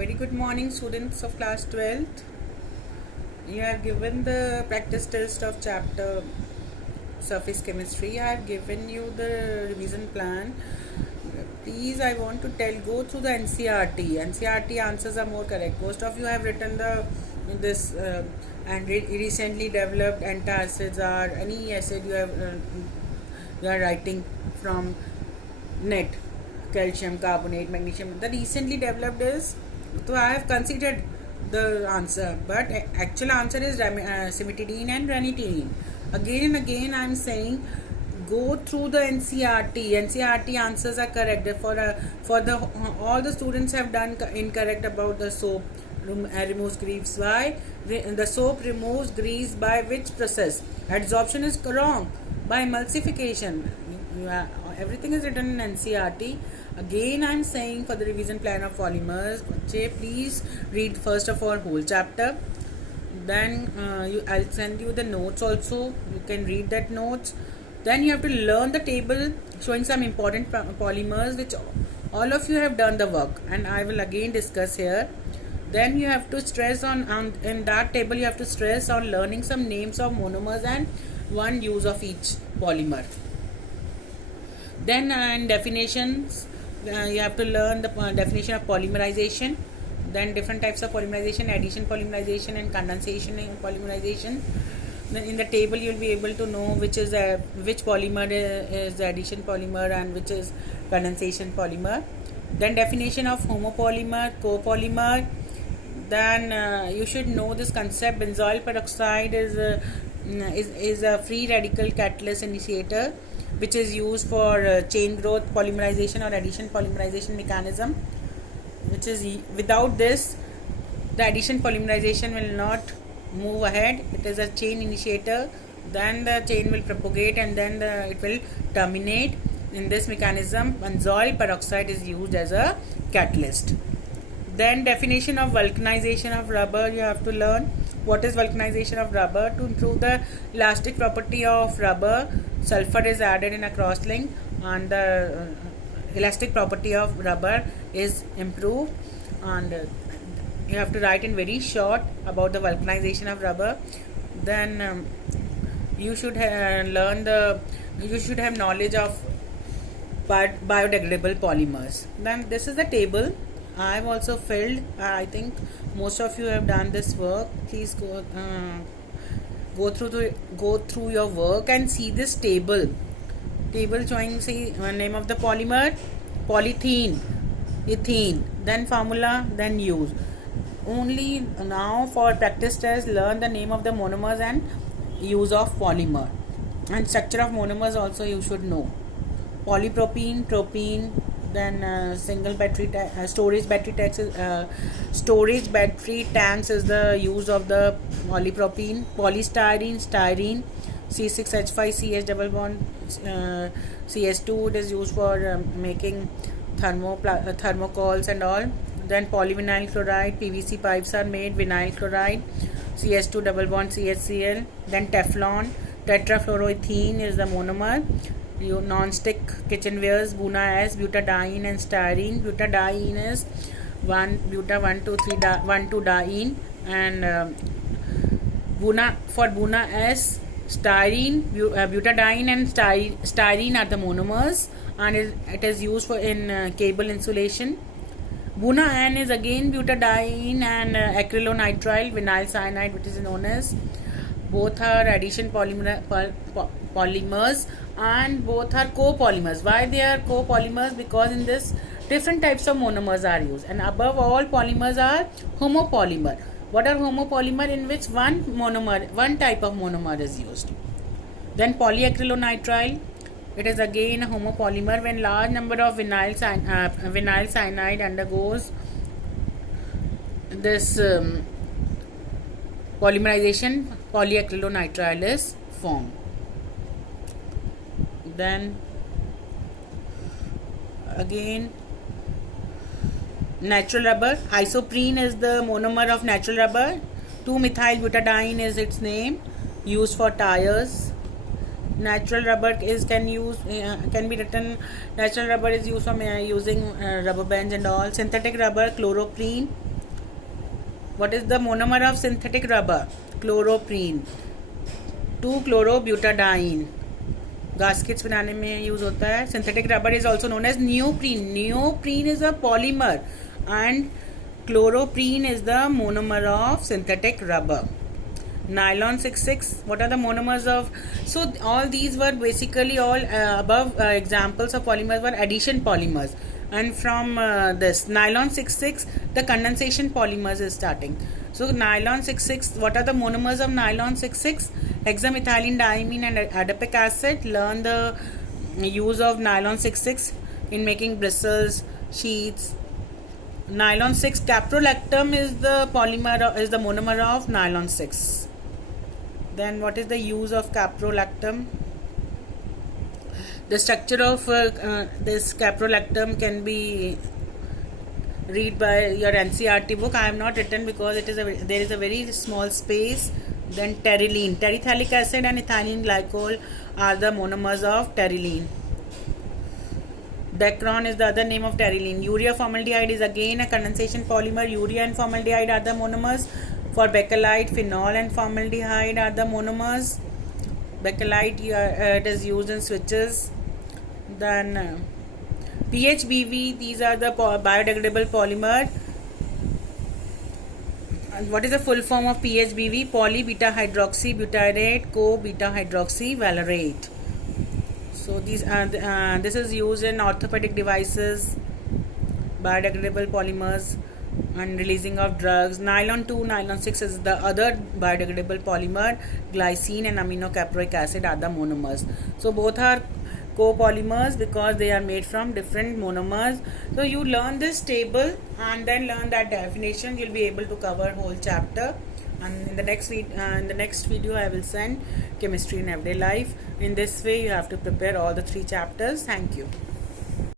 Very good morning, students of class 12th. You have given the practice test of chapter surface chemistry. I have given you the revision plan. Please, I want to go through the NCERT. NCERT answers are more correct. Most of you have written this and recently developed antacids or any acid you are writing from net, calcium carbonate, magnesium. The recently developed is, so I have considered the answer, but actual answer is cimetidine and ranitidine. Again and again I am saying, go through the NCERT. NCERT answers are correct. For the all the students have done incorrect about the soap removes grease. Why? The soap removes grease by which process? Adsorption is wrong. By emulsification. Everything is written in NCERT. Again I am saying, for the revision plan of polymers, please read first of all whole chapter. Then I'll send you the notes also. You can read that notes. Then you have to learn the table showing some important polymers which all of you have done the work, and I will again discuss here. Then you have to stress on in that table you have to stress on learning some names of monomers and one use of each polymer. Then in definitions, you have to learn the definition of polymerization. Then different types of polymerization, addition polymerization and condensation polymerization. Then in the table you will be able to know which polymer is the addition polymer and which is condensation polymer. Then definition of homopolymer, copolymer. Then you should know this concept. Benzoyl peroxide is a free radical catalyst initiator, which is used for chain growth polymerization or addition polymerization mechanism, which is without this the addition polymerization will not move ahead. It is a chain initiator, then the chain will propagate and then it will terminate. In this mechanism, benzoyl peroxide is used as a catalyst. Then definition of vulcanization of rubber, you have to learn what is vulcanization of rubber. To improve the elastic property of rubber, sulfur is added in a cross link and the elastic property of rubber is improved. And you have to write in very short about the vulcanization of rubber. Then you should have knowledge of biodegradable polymers. Then this is the table I have also filled. I think most of you have done this work. Please go through your work and see this table showing name of the polymer, polythene, ethene, then formula, then use. Only now for practice test learn the name of the monomers and use of polymer, and structure of monomers also you should know. Polypropene, propene. Then single battery storage battery tanks is the use of the polypropene. Polystyrene, styrene, C6H5CH double bond CS2, it is used for making thermocols and all. Then polyvinyl chloride, PVC pipes are made, vinyl chloride, CS2 double bond CHCl. Then Teflon, tetrafluoroethene is the monomer. Non-stick kitchenwares, Buna S, butadiene and styrene. Butadiene is 1,2,3,1,2-diene, and Buna S, styrene, butadiene and styrene are the monomers, and it is used for in cable insulation. Buna N is again butadiene and acrylonitrile vinyl cyanide, which is known as. Both are addition polymers and both are copolymers. Why they are copolymers? Because in this different types of monomers are used, and above all polymers are homopolymer. What are homopolymer? In which one type of monomer is used. Then polyacrylonitrile, it is again a homopolymer. When large number of vinyl cyanide undergoes this polymerization, polyacrylonitrile is formed. Then again natural rubber, isoprene is the monomer of natural rubber. 2-methyl-butadiene is its name, used for tires. Natural rubber can be written. Natural rubber is used for using rubber bands and all. Synthetic rubber, chloroprene. What is the monomer of synthetic rubber? Chloroprene. 2-chlorobutadiene. Gaskets बनाने में use होता है. Synthetic rubber is also known as neoprene. Neoprene is a polymer and chloroprene is the monomer of synthetic rubber. Nylon 6,6. What are the monomers of? So all these were basically all above examples of polymers were addition polymers. And from this nylon 6,6, the condensation polymers is starting. So nylon 6,6. What are the monomers of nylon 6,6? Hexamethylene diamine and adipic acid. Learn the use of nylon 6,6 in making bristles, sheets. Nylon 6 caprolactam is the polymer, is the monomer of nylon 6. Then what is the use of caprolactam? The structure of this caprolactam can be read by your NCERT book. I have not written because there is a very small space. Then pterylene, terephthalic acid and ethylene glycol are the monomers of pterylene. Dacron is the other name of pterylene. Urea formaldehyde is again a condensation polymer. Urea and formaldehyde are the monomers. For bakelite, phenol and formaldehyde are the monomers. Bakelite it is used in switches. Then PHBV, these are the biodegradable polymer. And what is the full form of PHBV? Poly beta hydroxy butyrate co beta hydroxy valerate. So these this is used in orthopedic devices, biodegradable polymers, and releasing of drugs. Nylon 2, nylon 6 is the other biodegradable polymer. Glycine and aminocaproic acid are the monomers. So both are copolymers because they are made from different monomers. So you learn this table and then learn that definition. You'll be able to cover whole chapter. And in the next video I will send chemistry in everyday life. In this way you have to prepare all the 3 chapters. Thank you.